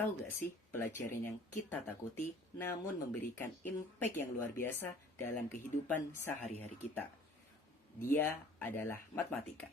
tahu gak sih pelajaran yang kita takuti namun memberikan impact yang luar biasa dalam kehidupan sehari-hari kita? Dia adalah matematika.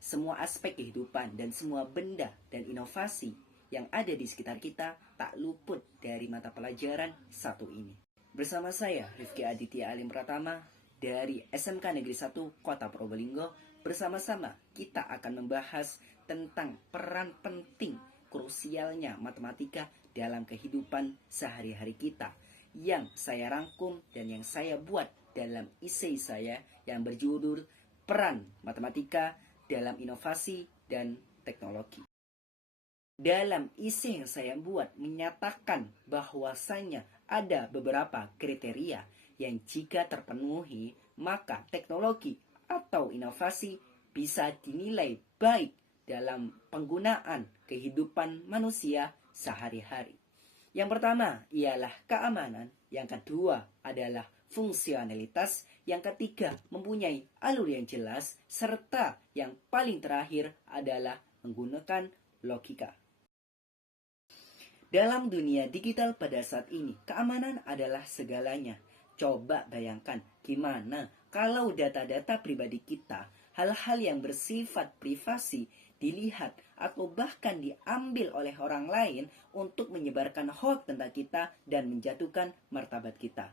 Semua aspek kehidupan dan semua benda dan inovasi yang ada di sekitar kita tak luput dari mata pelajaran satu ini. Bersama saya, Rifki Aditya Alim Pratama dari SMK Negeri 1 Kota Probolinggo, bersama-sama kita akan membahas tentang peran penting krusialnya matematika dalam kehidupan sehari-hari kita yang saya rangkum dan yang saya buat dalam esai saya yang berjudul Peran Matematika dalam Inovasi dan Teknologi. Dalam esai yang saya buat menyatakan bahwasanya ada beberapa kriteria yang jika terpenuhi maka teknologi atau inovasi bisa dinilai baik dalam penggunaan kehidupan manusia sehari-hari. Yang pertama ialah keamanan, yang kedua adalah fungsionalitas, yang ketiga mempunyai alur yang jelas, serta yang paling terakhir adalah menggunakan logika. Dalam dunia digital pada saat ini, keamanan adalah segalanya. Coba bayangkan gimana kalau data-data pribadi kita, hal-hal yang bersifat privasi dilihat atau bahkan diambil oleh orang lain untuk menyebarkan hoax tentang kita dan menjatuhkan martabat kita.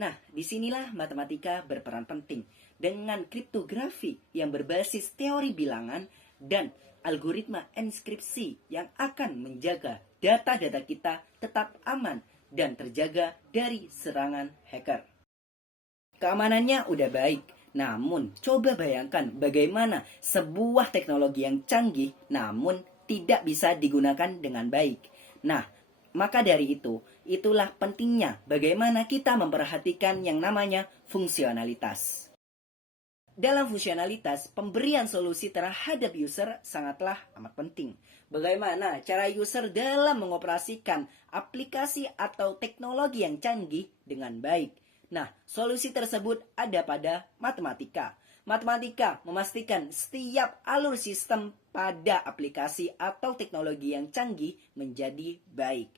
Nah, disinilah matematika berperan penting dengan kriptografi yang berbasis teori bilangan dan algoritma enskripsi yang akan menjaga data-data kita tetap aman dan terjaga dari serangan hacker. Keamanannya udah baik. Namun, coba bayangkan bagaimana sebuah teknologi yang canggih namun tidak bisa digunakan dengan baik. Nah, maka dari itu, itulah pentingnya bagaimana kita memperhatikan yang namanya fungsionalitas. Dalam fungsionalitas, pemberian solusi terhadap user sangatlah amat penting. Bagaimana cara user dalam mengoperasikan aplikasi atau teknologi yang canggih dengan baik. Nah, solusi tersebut ada pada matematika. Matematika memastikan setiap alur sistem pada aplikasi atau teknologi yang canggih menjadi baik.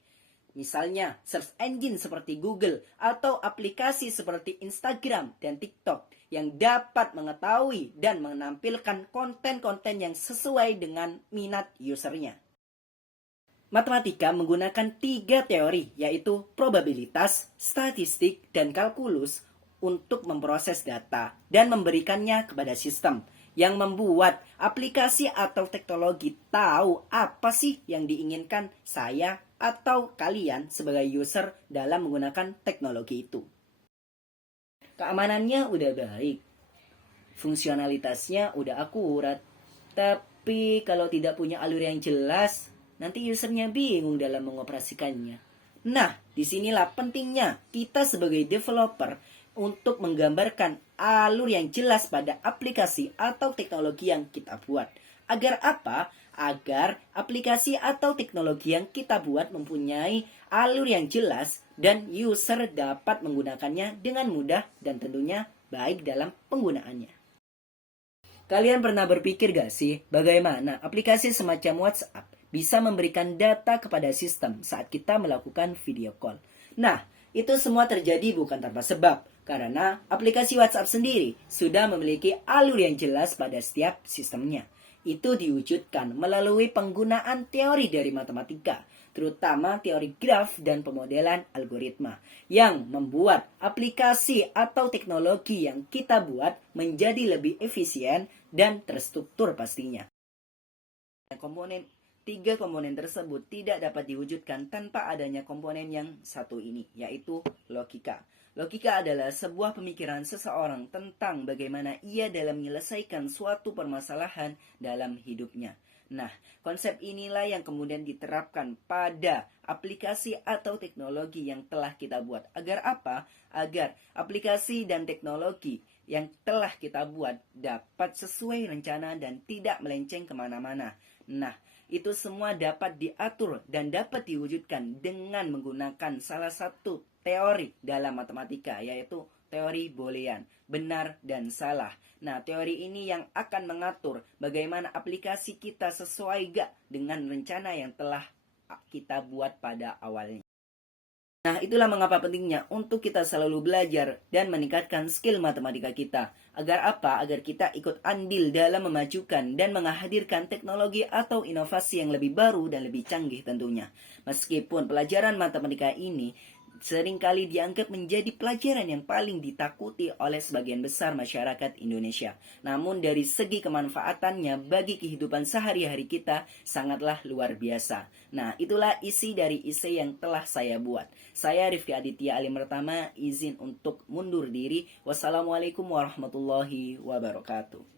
Misalnya, search engine seperti Google atau aplikasi seperti Instagram dan TikTok yang dapat mengetahui dan menampilkan konten-konten yang sesuai dengan minat usernya. Matematika menggunakan 3 teori, yaitu probabilitas, statistik, dan kalkulus untuk memproses data dan memberikannya kepada sistem, yang membuat aplikasi atau teknologi tahu apa sih yang diinginkan saya atau kalian sebagai user dalam menggunakan teknologi itu. Keamanannya udah baik, fungsionalitasnya udah akurat, tapi kalau tidak punya alur yang jelas, nanti usernya bingung dalam mengoperasikannya. Nah, disinilah pentingnya kita sebagai developer untuk menggambarkan alur yang jelas pada aplikasi atau teknologi yang kita buat. Agar apa? Agar aplikasi atau teknologi yang kita buat mempunyai alur yang jelas dan user dapat menggunakannya dengan mudah dan tentunya baik dalam penggunaannya. Kalian pernah berpikir gak sih bagaimana aplikasi semacam WhatsApp bisa memberikan data kepada sistem saat kita melakukan video call? Nah, itu semua terjadi bukan tanpa sebab, karena aplikasi WhatsApp sendiri sudah memiliki alur yang jelas pada setiap sistemnya. Itu diwujudkan melalui penggunaan teori dari matematika, terutama teori graf dan pemodelan algoritma, yang membuat aplikasi atau teknologi yang kita buat menjadi lebih efisien dan terstruktur pastinya. Tiga komponen tersebut tidak dapat diwujudkan tanpa adanya komponen yang satu ini, yaitu logika. Logika adalah sebuah pemikiran seseorang tentang bagaimana ia dalam menyelesaikan suatu permasalahan dalam hidupnya. Nah, konsep inilah yang kemudian diterapkan pada aplikasi atau teknologi yang telah kita buat. Agar apa? Agar aplikasi dan teknologi yang telah kita buat dapat sesuai rencana dan tidak melenceng kemana-mana. Nah, itu semua dapat diatur dan dapat diwujudkan dengan menggunakan salah satu teori dalam matematika, yaitu teori Boolean, benar dan salah. Nah, teori ini yang akan mengatur bagaimana aplikasi kita sesuai gak dengan rencana yang telah kita buat pada awalnya. Nah, itulah mengapa pentingnya untuk kita selalu belajar dan meningkatkan skill matematika kita. Agar apa? Agar kita ikut andil dalam memajukan dan menghadirkan teknologi atau inovasi yang lebih baru dan lebih canggih tentunya. Meskipun pelajaran matematika ini seringkali dianggap menjadi pelajaran yang paling ditakuti oleh sebagian besar masyarakat Indonesia. Namun dari segi kemanfaatannya bagi kehidupan sehari-hari kita sangatlah luar biasa. Nah, itulah isi dari esai yang telah saya buat. Saya Rifki Aditya Ali Mertama izin untuk mundur diri. Wassalamualaikum warahmatullahi wabarakatuh.